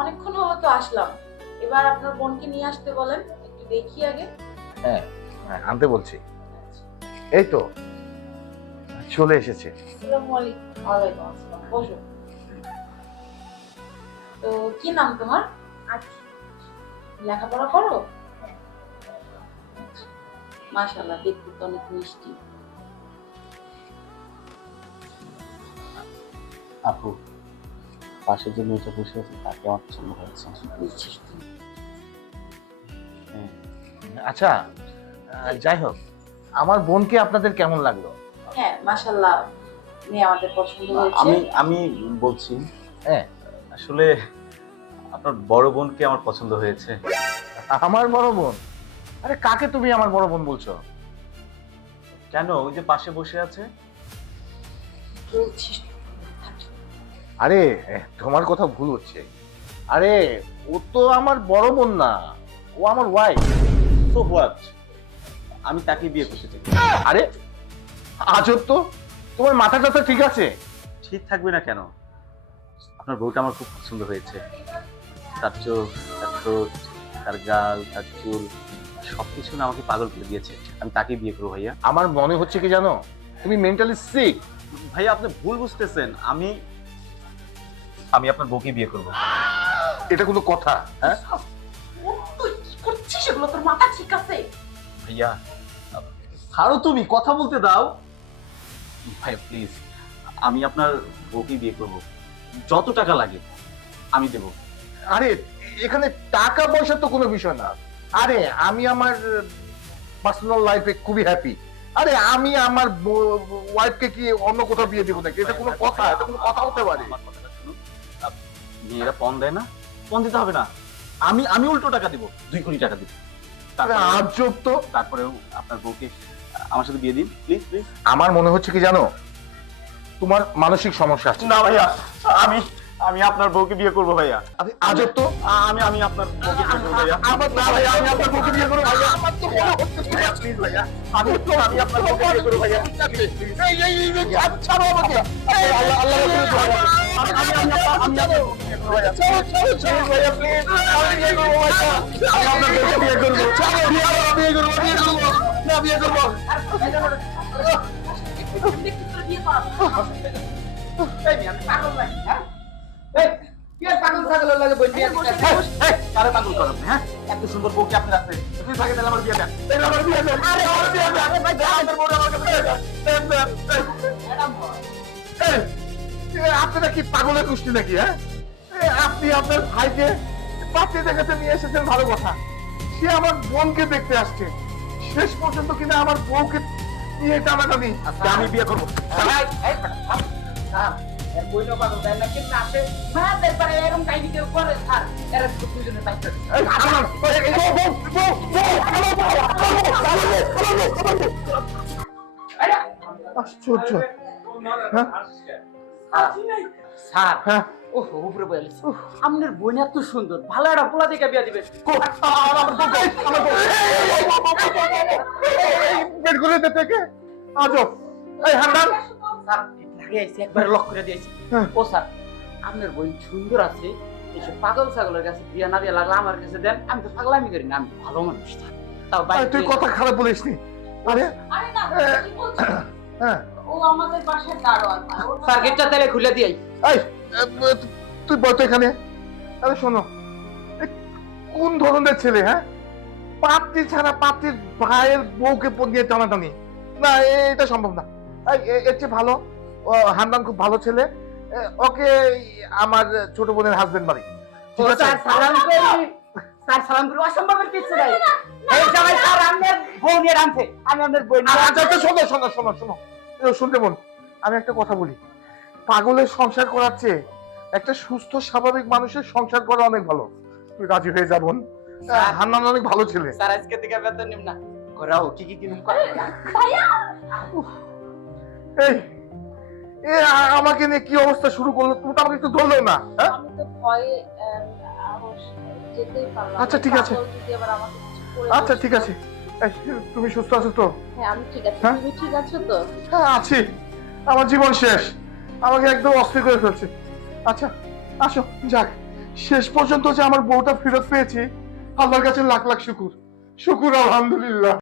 অনেকক্ষণ হলো তো আসলাম, এবার আপনার বোনকে নিয়ে আসতে বলেন, একটু দেখি আগে। হ্যাঁ হ্যাঁ, আনতে বলছি। এই তো চলে এসেছে। আসসালামু আলাইকুম। ওয়ালাইকুম আসসালাম, বসো। তো কি নাম তোমার? লেখাপড়া করো? মাশাআল্লাহ, দেখতে তো অনেক মিষ্টি। আপু, পাশে যে মেয়েটা বসে আছে তাকে আমার পছন্দ হয়েছে। বুঝছিস তুমি? হ্যাঁ। আচ্ছা, যাই হোক, আমার বোনকে আপনাদের কেমন লাগলো? হ্যাঁ মাশাআল্লাহ, মেয়ে আমাদের পছন্দ হয়েছে। আমি আমি বলছি, হ্যাঁ, আসলে আপনার বড় বোনকে আমার পছন্দ হয়েছে। আমার বড় বোন? আরে কাকে তুমি আমার বড় বোন বলছো? কেন, ওই যে পাশে বসে আছে? বলছিস? আরে তোমার কথা ভুল হচ্ছে। আরে ও তো আমার বড় বোন না, ও আমার ওয়াইফ। সো হোয়াট, আমি তাকে বিয়ে করতে চাই। আরে আজব তো, তোমার মাথা টাথা ঠিক আছে? ঠিক থাকবে না কেন? আপনার বউটা আমার খুব পছন্দ হয়েছে। তার চোখ, তার ঠোঁট, তার গাল, তার চুল, সবকিছু না আমাকে পাগল করে দিয়েছে। আমি তাকে বিয়ে করবো ভাইয়া। আমার মনে হচ্ছে কি জানো, তুমি মেন্টালি সিক। ভাইয়া আপনি ভুল বুঝতেছেন। আমি আপনার বউকে বিয়ে করবো। এটা কোনো কথা? হ্যাঁ, তুই কি করছিস? এগুলো তোর মাথা ঠিক আছে? ভাইয়া ছাড়ো, তুমি কথা বলতে দাও। ভাইয়া প্লিজ, আমি আপনার বউকে বিয়ে করব। যত টাকা লাগে আমি দেব। আরে এখানে টাকা পয়সা তো কোনো বিষয় না। আরে আমি আমার পার্সোনাল লাইফে খুবই হ্যাপি। আরে আমি আমার ওয়াইফকে কি অন্য কোথাও বিয়ে দেবো নাকি? এটা কোনো কথা? এটা কোনো কথা হতে পারে? আমার কথাটা শুনুন। মেয়েরা পণ দেয় না, পণ দিতে হবে না। আমি উল্টো টাকা দিব, 2 কোটি টাকা দিব। আরে আজব তো। তারপরেও আপনার বউকে আমার সাথে বিয়ে দিন প্লিজ প্লিজ। আমার মনে হচ্ছে কি জানো, তোমার মানসিক সমস্যা আছে। না ভাইয়া, আমি আপনার বউকে বিয়ে করবো ভাইয়া। আরে আজব তো। আমি আপনার বউকে বিয়ে করবো ভাইয়া। আমার না ভাইয়া, আমি আপনার বউকে বিয়ে করবো ভাইয়া। আমার তো মনে হচ্ছে ভাইয়া প্লিজ ভাইয়া, আমি আপনার বউকে বিয়ে করবো ভাইয়া। ছাড়ো আমাকে। আল্লাহ আল্লাহ রাসূলের দোয়া করো। আমি আপনার বউকে বিয়ে করবো ভাইয়া। ছাড়ো ভাইয়া, প্লিজ। আমি বিয়ে করবো ভাইয়া। আমি আপনার বউকে বিয়ে করবো। ছাড়ো, বিয়ে করবো, বিয়ে করবো। না, বিয়ে করবো। বিয়ে করা পাগল নাকি? হ্যাঁ, কি আর পাগল ছাগল লাগে বই বিয়ে দিতে? কারে পাগল করেন, হ্যাঁ? এত সুন্দর বউকে আপনি রাখতে, তুই থাকে তাহলে আমার বিয়ে দেন। এই আমার বিয়ে দেন। আরে আমার বিয়ে দেন। আরে ভাই, আপনার বউটা আমার কাছে বিয়ে দেন। দেন, দেন, দেন। ম্যাডাম হয়। এই, আপনারা কি পাগলের গোষ্ঠী নাকি? হ্যাঁ, আপনি আপনার ভাইকে পাত্রী দেখাতে নিয়ে এসেছেন, ভালো কথা। সে আমার বোনকে দেখতে আসছে, শেষ পর্যন্ত কিনা আমার বউকে নিয়ে টানাটানি। আমি বিয়ে করবো। এই, এই, থাম, থাম। এর বইটা পাগল তাই না? কিন্তু আসে মাদের পারে এরকম কাহিনী কেউ করে? স্যার, এরা দুজনে পাইছে। এই, আমার এই, বউ, বউ, বউ, বউ, আমার বউ, আমার বউ। আশ্চর্য। হ্যাঁ, স্যার, হ্যাঁ। ও উপরে বলে আপনার বোন এত সুন্দর, ভালো একটা পোলা দেখে বিয়া দিবেন। বের করে দে থেকে। আজব। এই হান্নান, স্যার, লাগিয়েছি একবার লক করে দিয়েছি। হ্যাঁ। ও স্যার, আপনার বোন সুন্দর আছে, এইসব পাগল ছাগলের কাছে বিয়া না দিয়ে লাগলে আমার কাছে দেন। আমি তো পাগলামি করি না, আমি ভালো মানুষ স্যার। তাও আরে তুই কথা খারাপ বলিস নি। আরে আরে না, কি বলছো? হ্যাঁ, ও আমাদের বাসার দারোয়ান। স্যার, গেটটা তাহলে খুলে দিই। এই তুই বল তো এখানে। আরে শোনো, এ কোন ধরনের ছেলে? হ্যাঁ, পাত্রী ছাড়া পাত্রীর ভাইয়ের বউকে নিয়ে টানাটানি, না এটা সম্ভব না। এর চেয়ে ভালো, হান্নান খুব ভালো ছেলে, ওকে আমার ছোট বোনের হাজবেন্ড বাড়ি। ঠিক আছে? স্যার সালাম করি, স্যার সালাম করি, অসম্ভবের কিছু নাই। এই জামাই স্যার আপনার বউ নিয়ে রাখছে, আমি আপনার বউ নিয়ে আচ্ছা আচ্ছা, শোনো শোনো শোনো শোনো, শুনতে বোন, আমি একটা কথা বলি। পাগলের সংসার করার চেয়ে একটা সুস্থ স্বাভাবিক মানুষের সংসার করা অনেক ভালো। তুই রাজি হয়ে যা বোন। হান্নান অনেক ভালো ছেলে। স্যার আজকে থেকে বেতন নিম না, ঘোরাও কি কি কিনুম করে। এই এ আমাকে নিয়ে কি অবস্থা শুরু করলো? তুমি তো আমাকে একটু ধরলেও না। হ্যাঁ, আমি তো ভয়ে যেতেই পারলাম না। আচ্ছা, ঠিক আছে। পাগল যদি আবার আমাকে কিছু করে আচ্ছা বসতো। ঠিক আছে। এই, তুমি সুস্থ আছো তো? হ্যাঁ, আমি ঠিক আছি। হ্যাঁ? তুমি ঠিক আছো তো? হ্যাঁ আছি। আমার জীবন শেষ, আমাকে একদম অস্থির করে ফেলছে। আচ্ছা আসো, যাক, শেষ পর্যন্ত যে আমার বউটা ফেরত পেয়েছি, আল্লাহর কাছে লাখ লাখ শুকুর। শুকুর আলহামদুলিল্লাহ।